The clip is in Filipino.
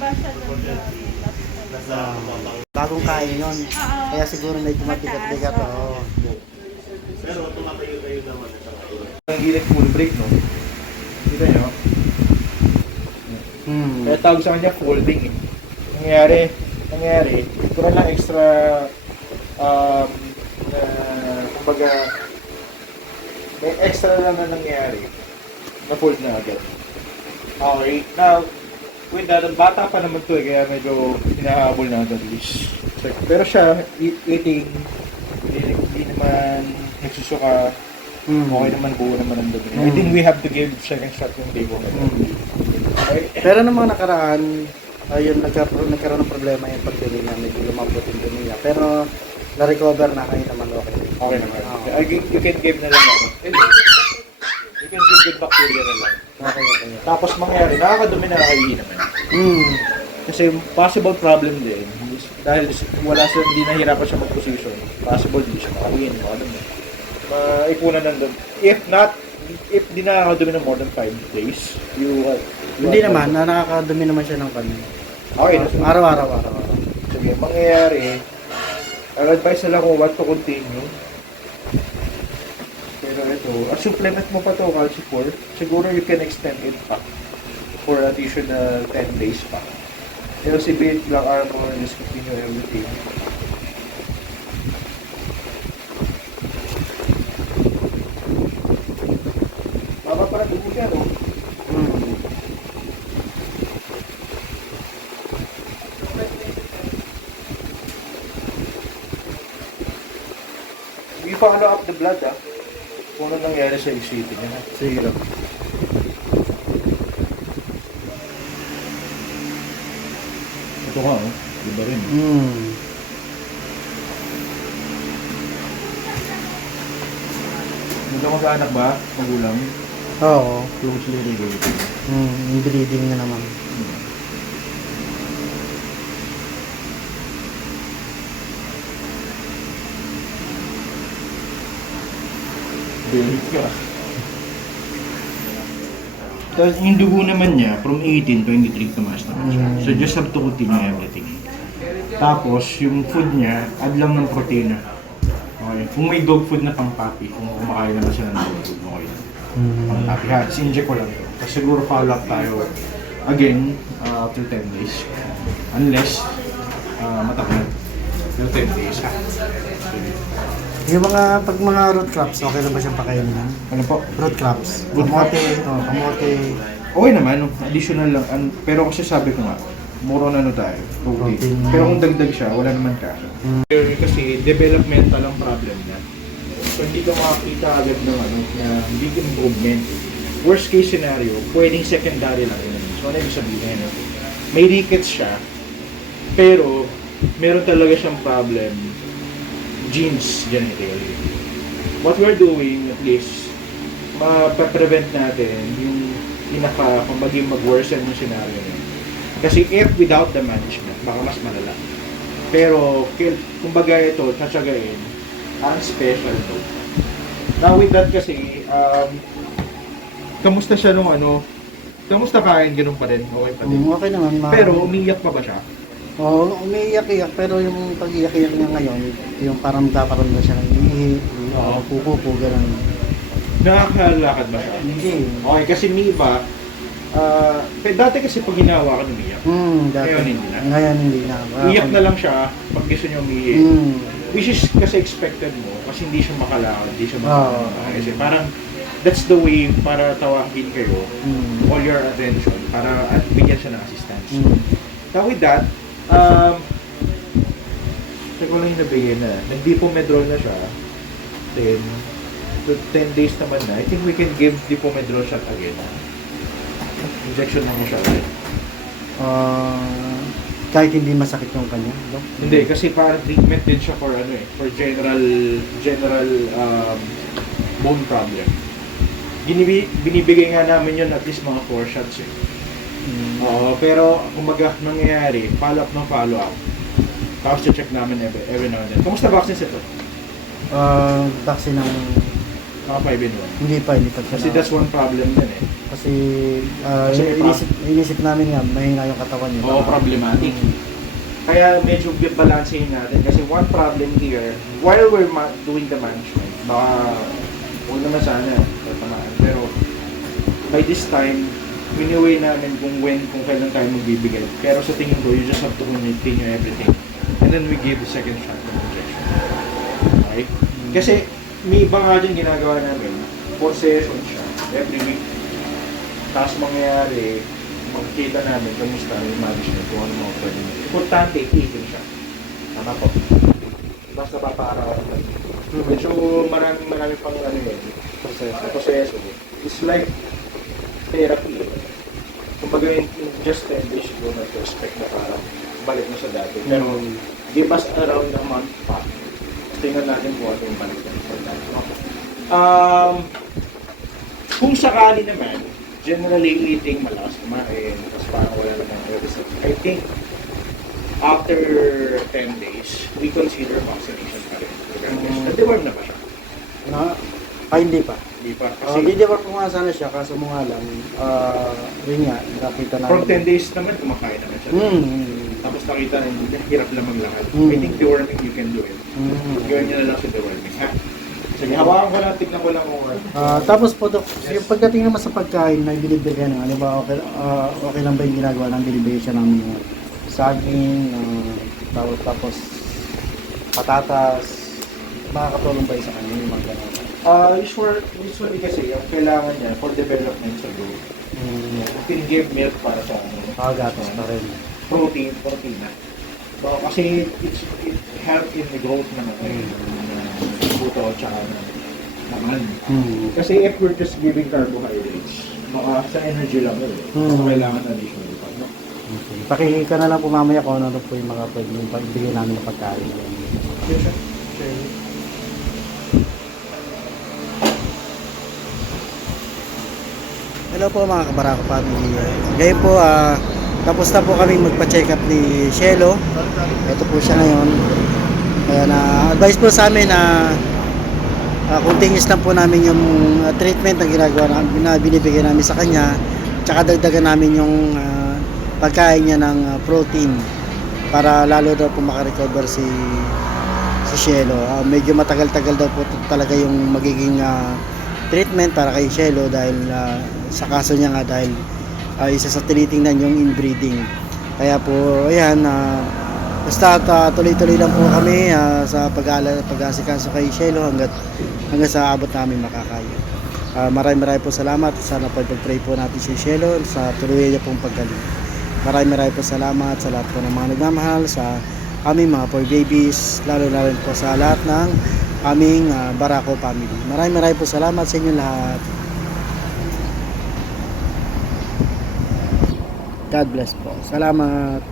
Bumaba siya doon sa Nasa bagong kain yun. Oo. Kaya siguro medyo mabigat-bigat. Mataas, Oo. Pero tumatayo-tayo naman na sa kayo. Ang gilid full brake, no? Kita nyo? Kaya tawag sa kanya folding eh. Nangyari, ito na lang extra, kumbaga, may extra lang na nangyari. Na-fold na agad. Okay, now, with that, bata pa naman to eh, kaya medyo hinahabol na agad. Pero siya, eating, hindi naman nagsusuka. Okay naman, buo naman ang dumi. I think we have to give second shot yung table. Okay. Pero nung mga nakaraan, ayun, nagkaroon ng problema yung pagpili na medyo lumabot yung dumi niya. Pero na-recover na kayo naman, okay. Okay naman. Oo. You can give na lang ako. You can give with bacteria na lang. Okay, okay. Tapos mangyari, nakakadumi na nakaihi naman. Kasi possible problem din, dahil wala siya, hindi nahirapan siya mag-position, possible hindi siya makawin, maipunan ng dumi. If di nakakadumi ng more than 5 days, Hindi naman, nakakadumi naman siya ng kanya. Okay. Araw-araw. Sige, mangyayari, I'll advise na lang kung what to continue. Pero ito, supplement mo pa to Calcifor, siguro you can extend it pa for additional 10 days pa. Pero si Bait Black Armor, discontinue everything. Baba para dugo siya, no? We follow up the blood, ah. Kung ano nangyari sa isipin niya. Sige lang. Ito nga, oh. Iba rin. Magkamag-anak ba? Magulang? Oo. Closely related. Yung bleeding na naman. Belit ka. Tapos yung dugo naman niya, from 18, 23 tumaas naman siya. So just have to continue everything. Tapos yung food niya, add lang ng protein. Okay. Kung may dog food na pang papi, kung kumakain naman siya ng dog food, okay. Pang papi. Ha, inject ko lang ito. Tapos siguro follow up tayo again after 10 days. Unless matagal. After 10 days. Ha? Yung pag mga root crops, okay lang ba siyang pakainin? Ano po? Root crops. Root Kamote, kamote. Okay naman, additional lang. Pero kasi sabi ko nga, muro na tayo, protein. Protein. Pero kung dagdag siya, wala naman kasi. Kasi developmental ang problem niya. So hindi ka makakita agad ng big improvement. Worst case scenario, pwedeng secondary lang yun. So ano yung sabihin? May rickets siya, pero meron talaga siyang problem, genes genitally. What we're doing, at least, mapaprevent natin yung kung maging mag-worsen yung scenario niya. Kasi if without the management, baka mas malala. Pero, kumbaga ito, tatsagain, ang special to. Now with that kasi, kamusta siya kamusta kain, ganun pa rin, okay pa din. Okay naman. Pero umiyak pa ba siya? Oo, umiiyak-iyak, pero yung pag-iyak-iyak niya ngayon, yung parang nagkakaroon na siya ng ihi, pupo, gano'n. Nakakalakad ba siya? Hindi. Okay, kasi may iba, dati kasi pag ginawa ka umiyak. Dati. Ngayon hindi na. Ngayon hindi na. Iyak na lang siya pag gusto niya umihi. Which is kasi expected mo, kasi hindi siya makalakad, hindi siya makalakad. Kasi parang, that's the way para tawagin kayo, all your attention, para at bigyan siya ng assistance. Now with that, check ko lang yung nabigay na. Nag-dipomedrol na siya. Then, to 10 days naman na. I think we can give dipomedrol shot again. Injection mo siya ulit. Kahit hindi masakit yung kanya, no? Hindi, kasi parang treatment din siya for for general bone problem. Binibigay nga namin yun at least mga 4 shots eh. Pero kumbaga nangyayari, follow up. Tapos check namin every now and then. Kamusta vaccines ito? Vaccine ng Mga 5 in 1. Hindi pa Kasi that's one problem din eh. Kasi Kasi may inisip namin nga, mahina yung katawan niya. Oo, problematic. Kaya medyo balancehin natin kasi one problem here, while we're doing the management, baka huwag naman sana tatamaan. Pero by this time, wini-weigh namin kung kailan tayo magbibigay. Pero sa tingin ko, you just have to continue everything. And then we give the second shot of injection. Okay? Kasi may iba nga dyan ginagawa namin, 4 sessions siya, every week. Tapos mangyayari, magkita namin kamusta yung management kung ano mga pwede nyo. Importante, itin siya. Tama po. Basta papaarawan naman. Medyo marami pang ano yun. Proseso. It's like therapy. Kumbaga in just 10 days, you don't have to expect na parang balik mo sa dati. Pero give us around a month pa. Tingnan natin kung ano yung balik natin sa dati. Kung sakali naman, generally eating, malakas kumain, tapos parang wala namang result. I think, after 10 days, we consider vaccination pa rin. Nag-deworm na ba siya? Hindi pa. Hindi pa. Hindi pa po nga sana siya, kaso mo nga lang, yun nga, nakita namin. From 10 days naman, kumakain naman siya. Tapos nakita na hindi, hirap lamang lahat. I think deworming you can do it. Gawin niya na lang sa deworming, ha? Sige, hawakan ko lang, tignan ko lang kung Tapos po, Dok, yung pagdating naman sa pagkain na binibigyan ng, ano ba, okay lang ba yung ginagawa ng binibigyan siya ng saging, tapos patatas, makakatulong ba sa kanya yung mga gano'n? Usually kasi, ang kailangan niya for development sa growth. You can give milk para sa Gatas pa rin. protein na. Kasi it help in the growth naman buto at saka naman. Kasi if we're just giving carbohydrates, baka sa energy lang yun. So kailangan additional pa. No? Okay. Pakikita na lang po mamaya kung ano po yung mga pwede yung pagbigay namin ng pagkain. Hello po mga kabarako family. Ngayon po, tapos na po kami magpa-check up ni Shelo. Ito po siya ngayon. Kaya na-advise po sa amin na continuous lang po namin yung treatment na ginagawa na binibigay namin sa kanya. Tsaka dagdagan namin yung pagkain niya ng protein para lalo daw po makarecover si Shelo. Medyo matagal-tagal daw po talaga yung magiging treatment para kay Shelo dahil sa kaso niya nga dahil isa sa tinitingnan yung inbreeding. Kaya po ayan, basta tuloy-tuloy lang po kami sa pag-aasikaso kay Shelo hanggang sa abot namin makakaya. Maraming po salamat. Sana po pag-pray po natin si Shelo sa tuloy niya pong paggaling. Maraming po salamat sa lahat po ng mga nagmamahal sa aming mga poor babies, lalo po sa lahat ng aming Barako family. Maraming po salamat sa inyo lahat. God bless po. Salamat.